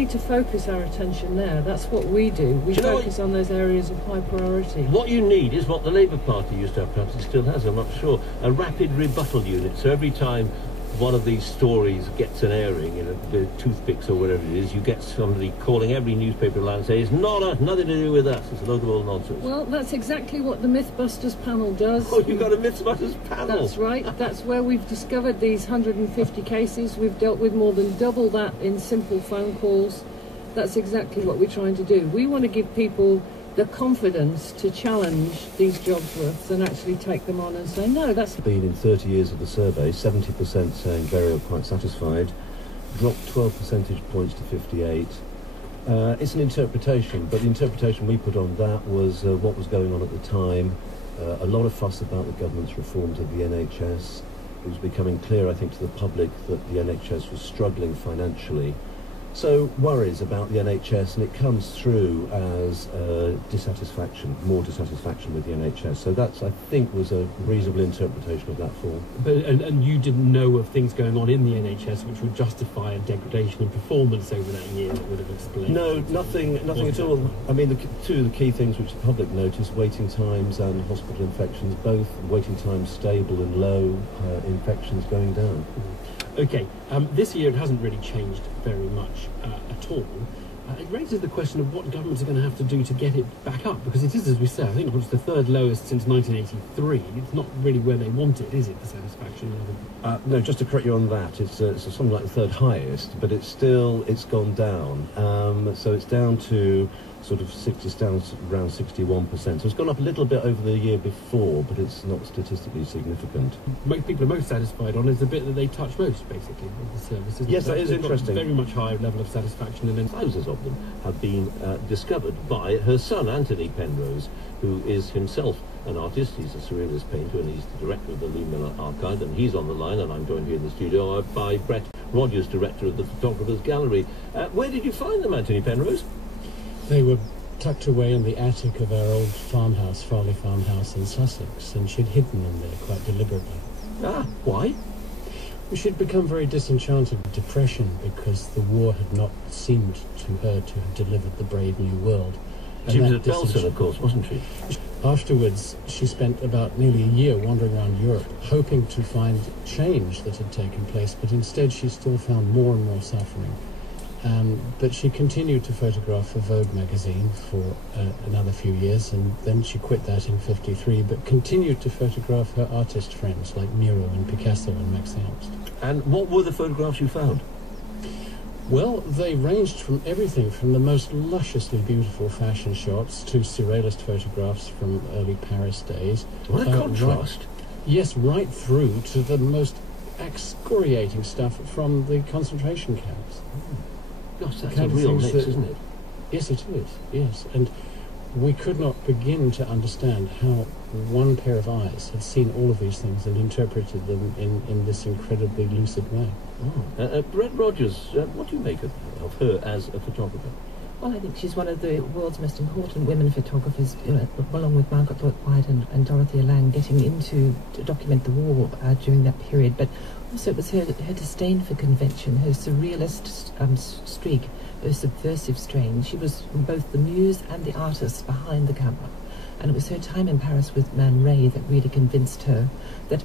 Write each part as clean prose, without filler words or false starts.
We need to focus our attention there. That's what we do. We focus on those areas of high priority. What you need is what the Labour Party used to have, perhaps it still has, I'm not sure, a rapid rebuttal unit. So every time one of these stories gets an airing, the toothpicks or whatever it is, you get somebody calling every newspaper line and saying, it's nothing to do with us, it's a load of old nonsense. Well, that's exactly what the Mythbusters panel does. Oh, you've got a Mythbusters panel? That's right. That's where we've discovered these 150 cases. We've dealt with more than double that in simple phone calls. That's exactly what we're trying to do. We want to give people the confidence to challenge these Jobsworths and actually take them on and say, no, that's... Been in 30 years of the survey, 70% saying very or quite satisfied, dropped 12 percentage points to 58. It's an interpretation, but the interpretation we put on that was what was going on at the time, a lot of fuss about the government's reforms of the NHS. It was becoming clear, I think, to the public that the NHS was struggling financially. So worries about the NHS, and it comes through as dissatisfaction, more dissatisfaction with the NHS. So that's, I think, was a reasonable interpretation of that fall. But, and you didn't know of things going on in the NHS which would justify a degradation in performance over that year that would have explained? No, nothing at all. I mean, two of the key things which the public noticed, waiting times and hospital infections, both waiting times stable and low, infections going down. Okay, this year it hasn't really changed very much at all. It raises the question of what governments are going to have to do to get it back up, because it is, as we say, I think it's the third lowest since 1983. It's not really where they want it, is it, the satisfaction level? No, just to correct you on that, it's something like the third highest, but it's gone down. So it's down to sort of around 61%. So it's gone up a little bit over the year before, but it's not statistically significant. Most people are most satisfied on is the bit that they touch most, basically, of the service. Yes, that is interesting. Very much higher level of satisfaction, and then thousands of them have been discovered by her son, Anthony Penrose, who is himself an artist. He's a surrealist painter, and he's the director of the Lee Miller Archive, and he's on the line, and I'm joined here in the studio by Brett Rogers, director of the Photographers Gallery. Where did you find them, Anthony Penrose? They were tucked away in the attic of our old farmhouse, Farley Farmhouse in Sussex, and she'd hidden them there quite deliberately. Ah, why? She'd become very disenchanted with depression because the war had not seemed to her to have delivered the brave new world. She was at Belsen, of course, wasn't she? Afterwards, she spent about nearly a year wandering around Europe, hoping to find change that had taken place, but instead she still found more and more suffering. But she continued to photograph for Vogue magazine for another few years, and then she quit that in '53, but continued to photograph her artist friends like Miro and Picasso and Max Ernst. And what were the photographs you found? Well, they ranged from everything from the most lusciously beautiful fashion shots to surrealist photographs from early Paris days. What a contrast. Right through to the most excoriating stuff from the concentration camps. Gosh, that's a real mix, isn't it? Yes, it is, yes. And we could not begin to understand how one pair of eyes had seen all of these things and interpreted them in this incredibly lucid way. Oh. Brett Rogers, what do you make of her as a photographer? Well, I think she's one of the world's most important women photographers, along with Margaret Bourke-White and Dorothea Lange, getting into to document the war during that period. But also it was her disdain for convention, her surrealist streak, her subversive strain. She was both the muse and the artist behind the camera. And it was her time in Paris with Man Ray that really convinced her that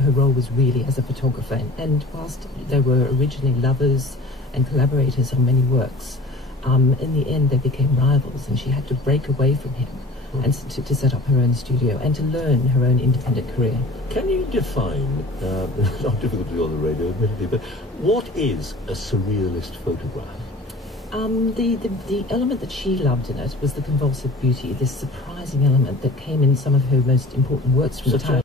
her role was really as a photographer. And whilst they were originally lovers and collaborators on many works, in the end they became rivals, and she had to break away from him and to set up her own studio and to learn her own independent career. Can you define, not difficult to do on the radio admittedly, but what is a surrealist photograph? The element that she loved in it was the convulsive beauty, this surprising element that came in some of her most important works from the time.